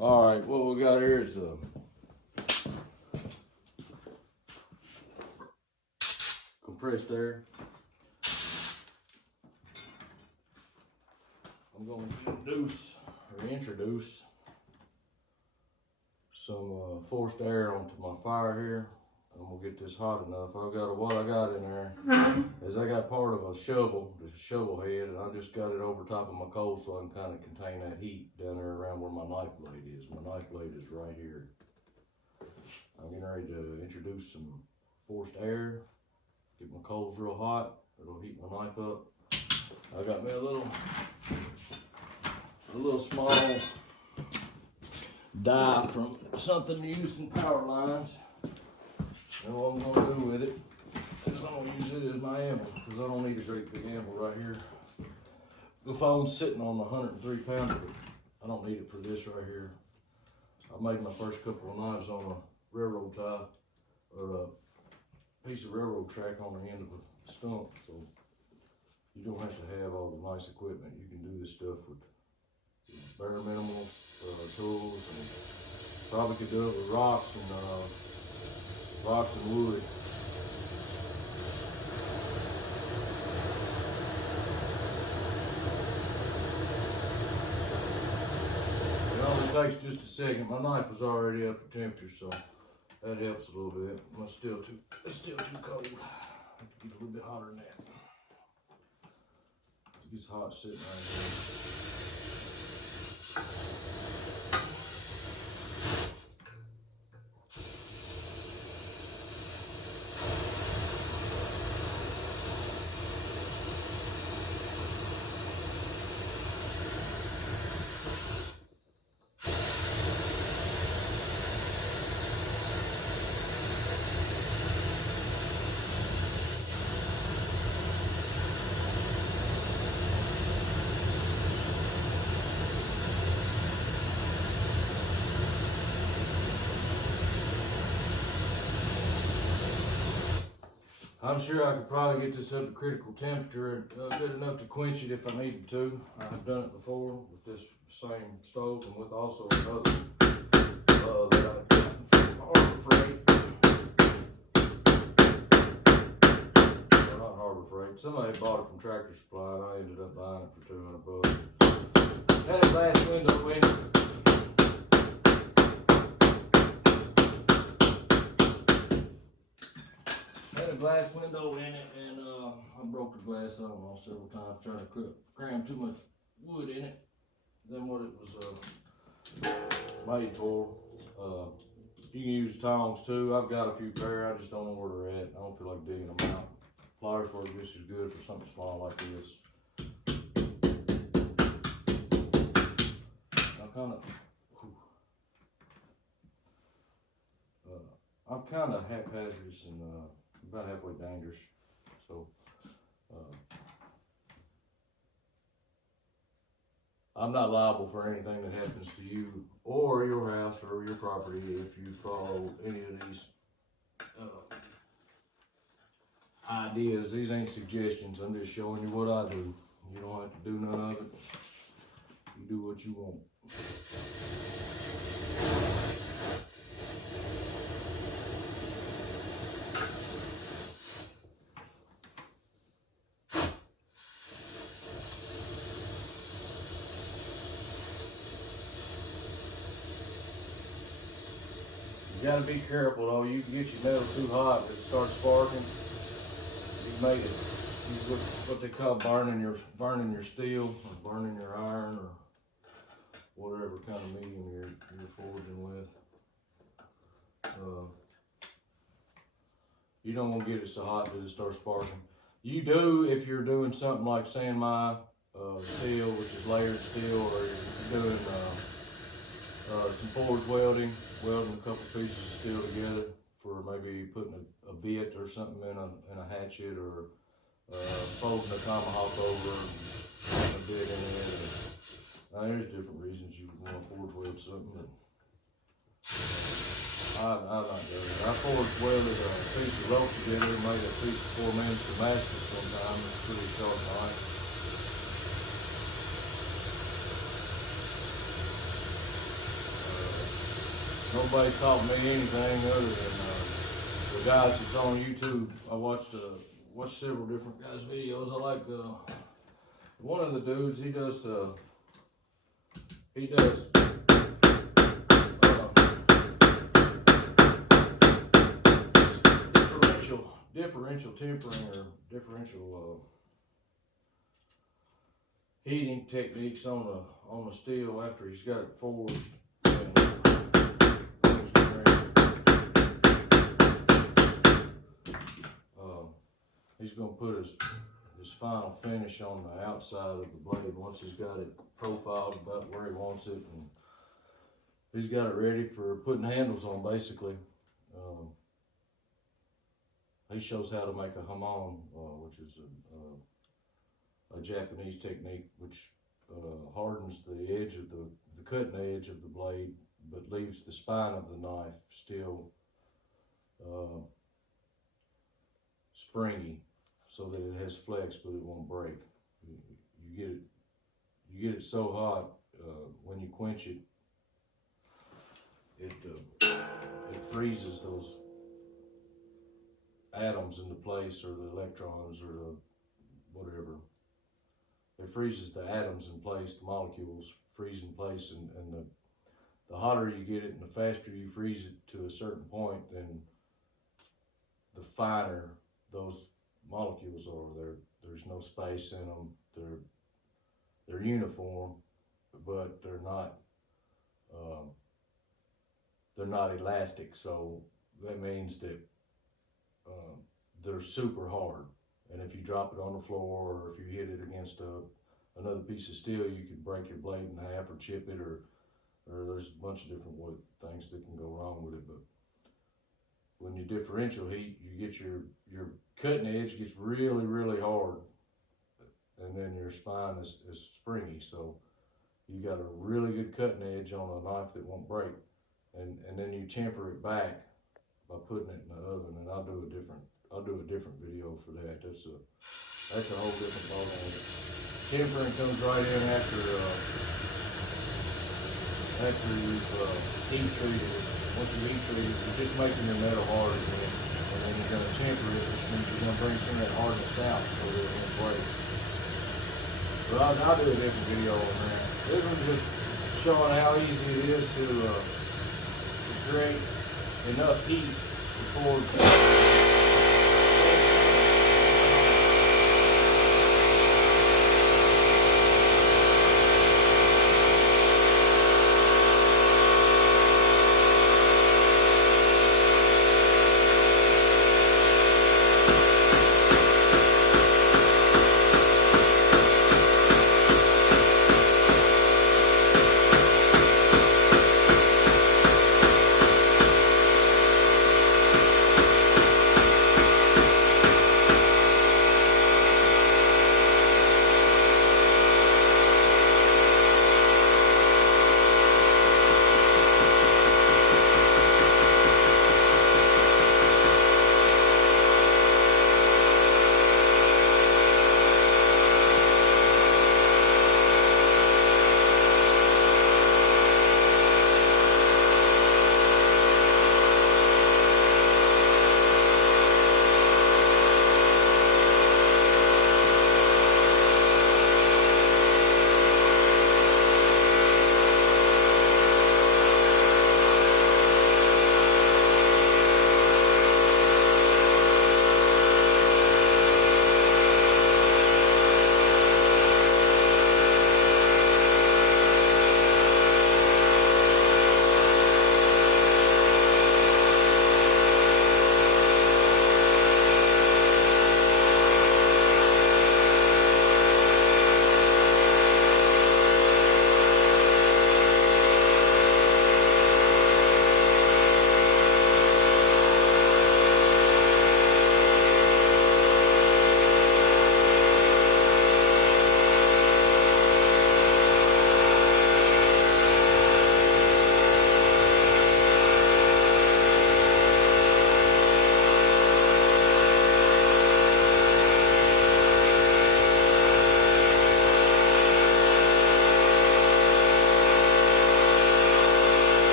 All right, what we got here is compressed air. I'm going to introduce some forced air onto my fire here. I'm gonna get this hot enough. What I got in there is I got part of a shovel, this shovel head, and I just got it over top of my coal so I can kind of contain that heat down there around where my knife blade is. My knife blade is right here. I'm getting ready to introduce some forced air, get my coals real hot. It'll heat my knife up. I got me a little small die from something used in power lines. And what I'm gonna do with it is I'm gonna use it as my anvil, because I don't need a great big anvil right here. The phone's sitting on the 103 pounder, but I don't need it for this right here. I made my first couple of knives on a railroad tie, or a piece of railroad track on the end of a stump, so you don't have to have all the nice equipment. You can do this stuff with bare minimal tools, and probably could do it with rocks and wood. It only takes just a second. My knife was already up at temperature, so that helps a little bit. It's still too cold. I have to get a little bit hotter than that. It gets hot sitting right here. I'm sure I could probably get this up to critical temperature good enough to quench it if I needed to. I've done it before with this same stove and with also another that I got from Harbor Freight. Well, not Harbor Freight. Somebody bought it from Tractor Supply and I ended up buying it for $200. Had a glass window in it. Had a glass window in it, and I broke the glass almost several times trying to cram too much wood in it than what it was made for. You can use tongs too. I've got a few pair. I just don't know where they're at. I don't feel like digging them out. Pliers work just as good for something small like this. I'm kind of haphazardous and about halfway dangerous, so I'm not liable for anything that happens to you or your house or your property if you follow any of these ideas. These ain't suggestions. I'm just showing you what I do. You don't have to do none of it. You do what you want. You gotta be careful though. You can get your metal too hot, it starts sparking. You may use what they call burning your steel or burning your iron or whatever kind of medium you're forging with. You don't want to get it so hot that it starts sparking. You do if you're doing something like sand steel, which is layered steel, or you're doing some forged welding a couple pieces of steel together for maybe putting a bit or something in a hatchet, or folding a tomahawk over and putting a bit in it. There's different reasons you want to forge weld something, but I'm not doing it. I forged welded a piece of rope together, made a piece of 4 minutes Damascus one time. It's pretty sharp knife. Nobody taught me anything other than the guys that's on YouTube. I watched several different guys' videos. I like one of the dudes. He does differential tempering or differential heating techniques on the steel after he's got it forged. He's gonna put his final finish on the outside of the blade once he's got it profiled about where he wants it, and he's got it ready for putting handles on basically. He shows how to make a hamon, which is a Japanese technique, which hardens the edge of the cutting edge of the blade, but leaves the spine of the knife still springy, so that it has flex, but it won't break. You get it so hot when you quench it, it freezes those atoms into place, or the electrons, or the whatever. It freezes the atoms in place, the molecules freeze in place, and the hotter you get it and the faster you freeze it to a certain point, then the finer those molecules are. There's no space in them. They're uniform, but they're not elastic. So that means that they're super hard, and if you drop it on the floor, or if you hit it against another piece of steel, you could break your blade in half or chip it, or there's a bunch of different things that can go wrong with it. But when you differential heat, you get your cutting edge gets really, really hard, and then your spine is springy. So you got a really good cutting edge on a knife that won't break, and then you temper it back by putting it in the oven. And I'll do a different video for that. That's a whole different ballgame. Tempering comes right in after you've heat treated it. Once you heat treat it, you're just making your metal hard again, and then you're going to temper it, which means you're going to bring some of that hardness out so that it won't break. But I'll do a different video on that. This one's just showing how easy it is to create enough heat before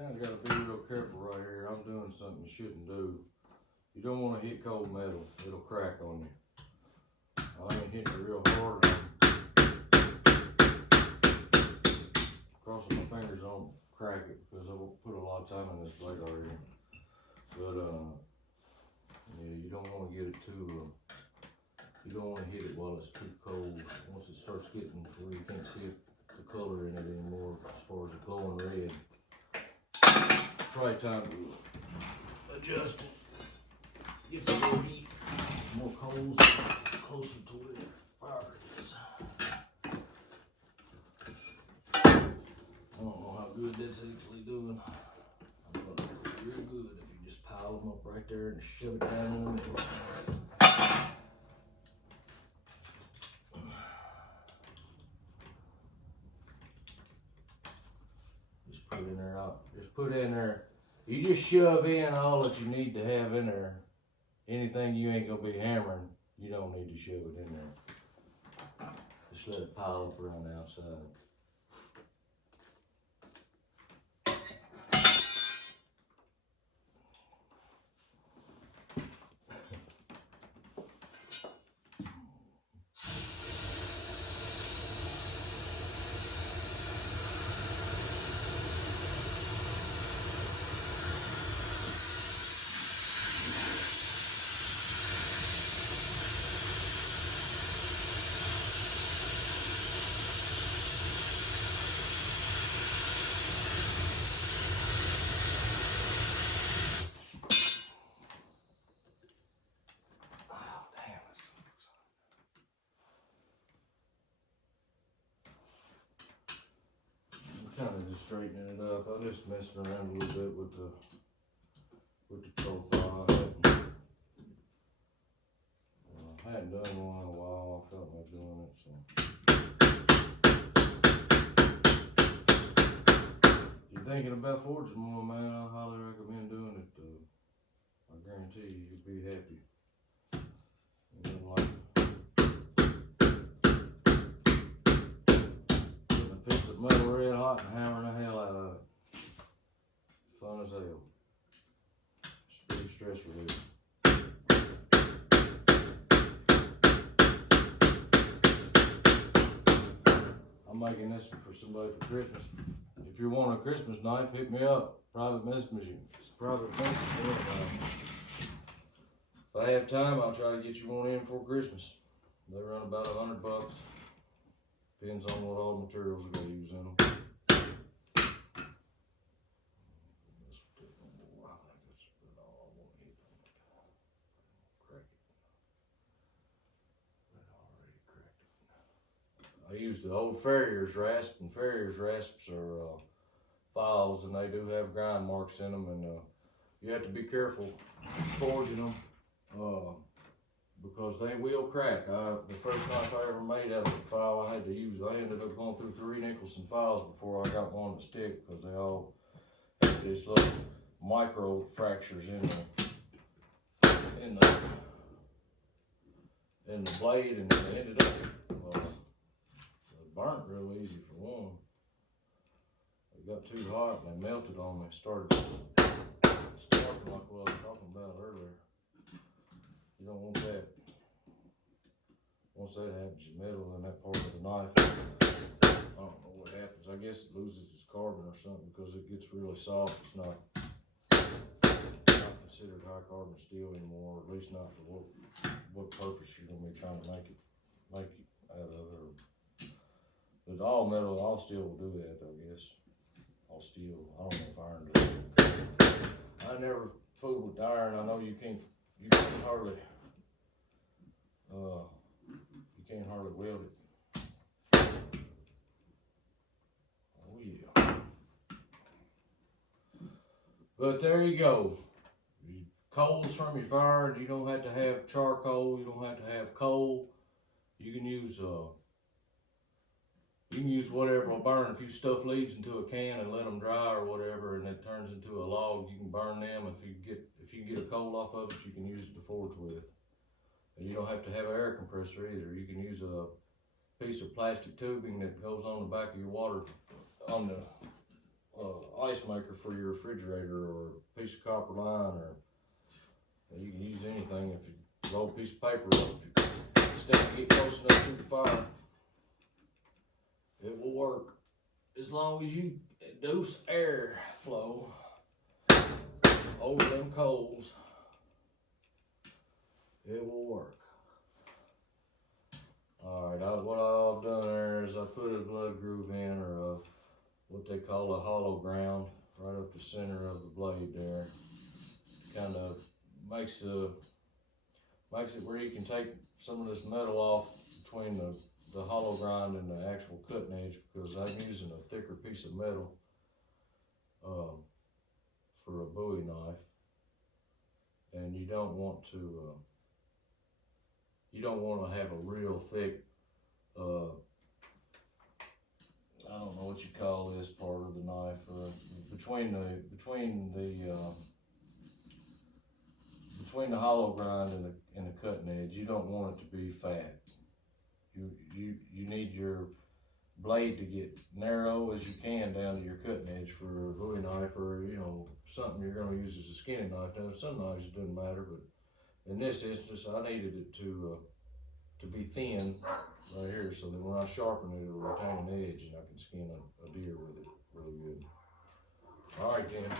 kind of got to be real careful right here. I'm doing something you shouldn't do. You don't want to hit cold metal. It'll crack on you. I ain't hitting it real hard. Crossing my fingers, I don't crack it because I won't put a lot of time in this blade already. But yeah, you don't want to get it too. You don't want to hit it while it's too cold. Once it starts getting to where you can't see the color in it anymore, as far as the glowing red, probably time to adjust it. Get some more heat, some more coals closer to where the fire is. I don't know how good that's actually doing. I thought it was real good if you just pile them up right there and shove it down in the middle. Just put in there out. Just put in there. You just shove in all that you need to have in there. Anything you ain't gonna be hammering, you don't need to shove it in there. Just let it pile up around the outside. Kind of just straightening it up. I'm just messing around a little bit with the profile. I hadn't done one in a while. I felt like doing it, so. If you're thinking about forging more, man, I highly recommend doing it. I guarantee you, you'll be happy. You know, like piece of metal red hot and hammering the hell out of it. Fun as hell. It's pretty stress relief. I'm making this for somebody for Christmas. If you're wanting a Christmas knife, hit me up. Private message. It's a private message. If I have time, I'll try to get you one in for Christmas. They run about $100. Depends on what all the materials are going to use in them. I think that's about all I want to hit on it. Crack it. I already cracked it. I use the old farriers rasp, and farriers rasps are files, and they do have grind marks in them, and you have to be careful forging them. Because they will crack. The first knife I ever made out of the file I had to use, I ended up going through 3 Nicholson files before I got one to stick, because they all have these little micro fractures in the blade, and they ended up burnt real easy for one. They got too hot and they melted on me. Started sparking like what I was talking about earlier. You don't want that. Once that happens, your metal in that part of the knife, I don't know what happens. I guess it loses its carbon or something because it gets really soft. It's not considered high carbon steel anymore, or at least not for what purpose you're gonna be trying to make it out of it. But all metal, all steel will do that, I guess. All steel. I don't know if iron does it. I never fooled with iron. I know you can't hardly weld it. Oh yeah. But there you go. Coals from your fire. You don't have to have charcoal. You don't have to have coal. You can use whatever will burn. If you stuff leaves into a can and let them dry or whatever, and it turns into a log, you can burn them. If you can get a coal off of it, you can use it to forge with. And you don't have to have an air compressor either. You can use a piece of plastic tubing that goes on the back of your water, on the ice maker for your refrigerator, or a piece of copper line, or you can use anything. If you roll a piece of paper up, if you get close enough to the fire, it will work. As long as you induce air flow over them coals, it will work. Alright, what I've done there is I put a blood groove in, or what they call a hollow ground, right up the center of the blade there. Kind of makes it where you can take some of this metal off between the hollow grind and the actual cutting edge, because I'm using a thicker piece of metal for a Bowie knife, and you don't want to have a real thick I don't know what you call this part of the knife, between the hollow grind and the cutting edge. You don't want it to be fat. You need your blade to get narrow as you can down to your cutting edge for a Bowie knife, or something you're going to use as a skinning knife. Now some knives it doesn't matter, but in this instance I needed it to be thin right here, so that when I sharpen it, it'll retain an edge and I can skin a deer with it really good. All right then,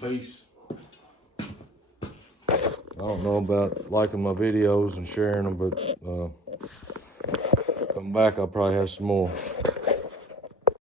peace. I don't know about liking my videos and sharing them, but come back, I'll probably have some more.